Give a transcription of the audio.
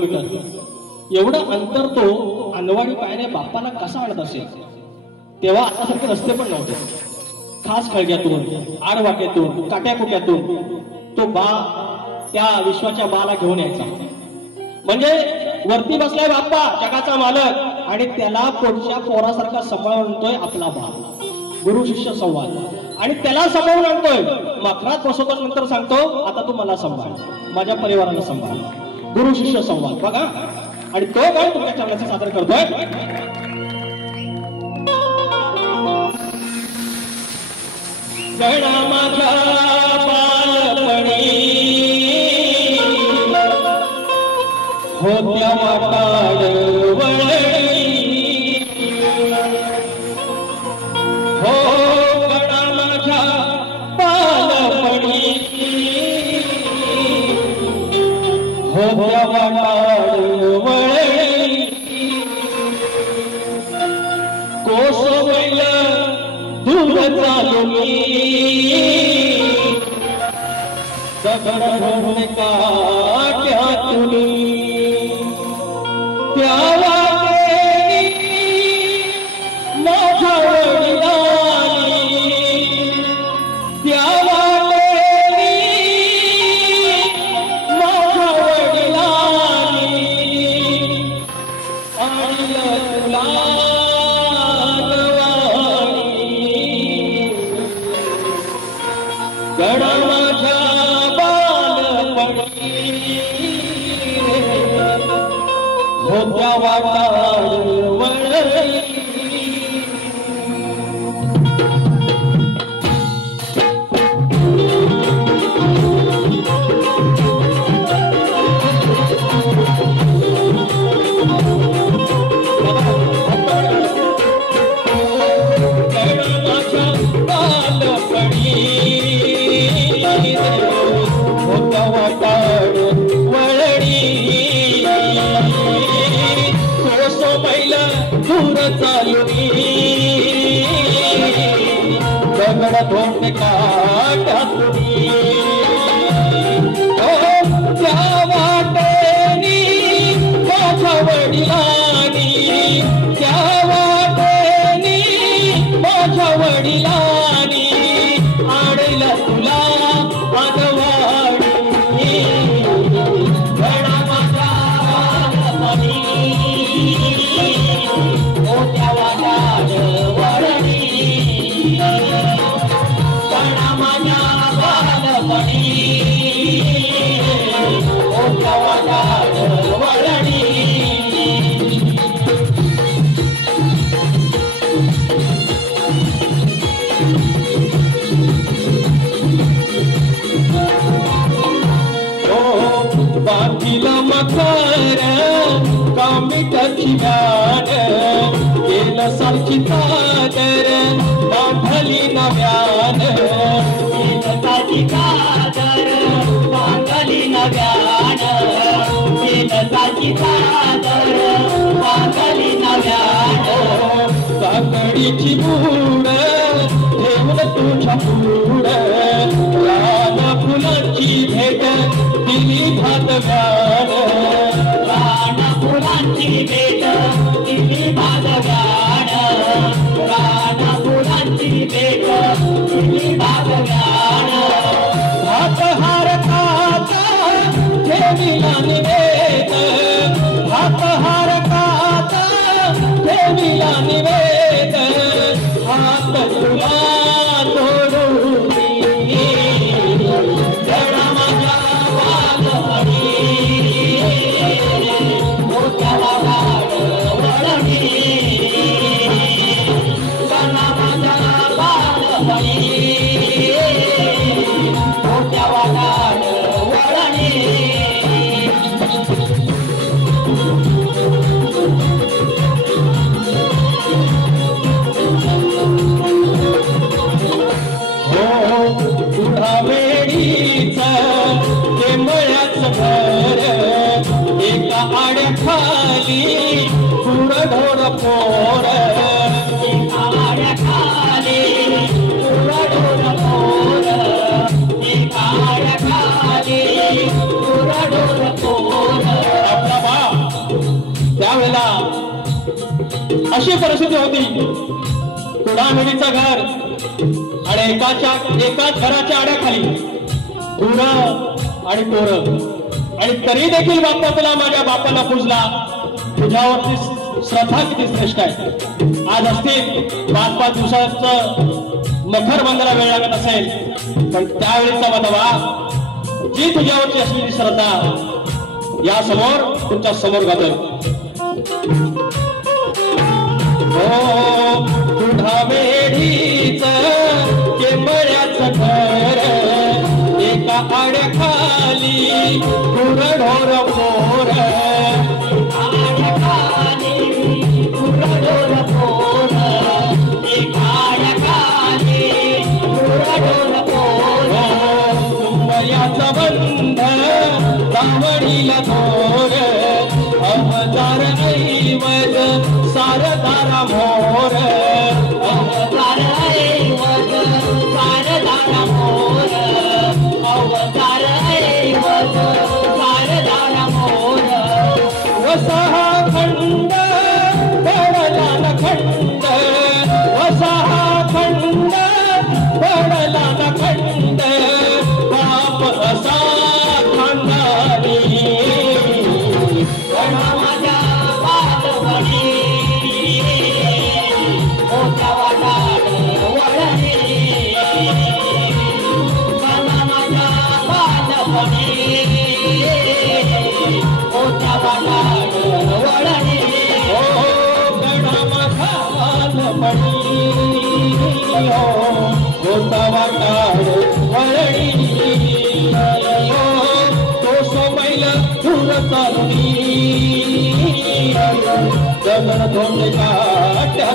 Kilometre एवढं अंतर तो अनवाडी पायाने बाप्पाला कसा आणत असेल. तेव्हा आतासारखे रस्ते पण नव्हते. खास खळग्यातून, आडवाट्यातून, काट्याकुट्यातून तो बा त्या विश्वाच्या बाला घेऊन यायचा. म्हणजे वरती बसलाय बाप्पा जगाचा मालक आणि त्याला पोटच्या पोरासारखा सांभाळून आणतोय आपला बा. गुरु शिष्य संवाद आणि त्याला सांभाळून आणतोय. मखरात बसवतो नंतर सांगतो आता तू मला सांभाळ, माझ्या परिवाराला सांभाळ. गुरु शिष्य संवाद बघा. आणि तो काय तुमच्या चरणाचे सादर करतोय. गणा माझ्या बालपणी होत्या वाटाड वळणी. हो गणा माझ्या बालपणी होत्या वाटाड वळणी. कोसवैल दूर चालू मी दगड भरून काट्यातून. त्या वाटेनी माझ्या वडिलांनी, त्या वाटेनी माझ्या वडिलांनी आणलं तुला गणा माझ्या बालपणी होत्या वाटाड वळणी. दगड धोंड काट्यातून. त्या वाटेनी माझ्या वडिलांनी, त्या वाटेनी माझ्या वडिलांनी आणलं तुला अनवाडी. गणा माझ्या बालपणी होत्या वाटाड वळणी. गणा माझ्या बालपणी होत्या वाटाड वळणी. बांधिल मकर कामिटाची व्यान, केलं सारखी चादर बांधली नव्यान. केलं सारखी चादर बांधली नव्यान, केलं सारखी चादर बांधली नव्यान. काकडीची बूड ठेवून तुझ्या पुढ, रान फुलाची भेट दिली भागव्यान. रान फुलांची भेट दिली भागव्यान, रान फुलांची भेट दिली भागव्यान. हात हार काचा ठेविला निवेद, हात हार काचा ठेविला निवेद. हात तुला जोडून गणा माझ्या बालपणी होत्या वाटाड वळणी. गणा माझ्या बालपणी होत्या वाटाड वळणी. घर एका आड्याखाली कुरढोर पोर, एका आड्याखाली कुरढोर पोर, एका आड्याखाली कुरढोर पोर. आपला अशी परिस्थिती होती. कुडामिडीचं घर आणि एकाच घराच्या आड्याखाली गुरं आणि पोरं. आणि तरी देखील बाप्पा तुला माझ्या बापाला पूजला. तुझ्यावरती श्रद्धा किती श्रेष्ठ आहे. आज असतील 5-5 दिवसाचं मखर बंधाला वेळ लागत असेल, पण त्यावेळीचा बदवा जी तुझ्यावरची असलेली श्रद्धा या समोर तुमच्या समोर गातोय. हो कुडामेढीच केंबळ्याचं घर एका आड्याखाली गुरढोर पोर. बंध दावणीला थोर अवतार ऐवज सारदारा मोर. अवतार ऐवज सारदारा मोर. अवतार ऐवज सारदारा मोर. वसहा खंड पडला न खंड. वसहा खंड पडला न खंड. असा खानदानी माझ्या बालपणी मोठ्या वाटाड वळणी. माझ्या बालपणी मोठ्या वाटाड वळणी. हो गणा माझा बालपणी मोठा वाटाड वळणी. तो सोमैल दूर चालूनी जगन धोंडे काट्या.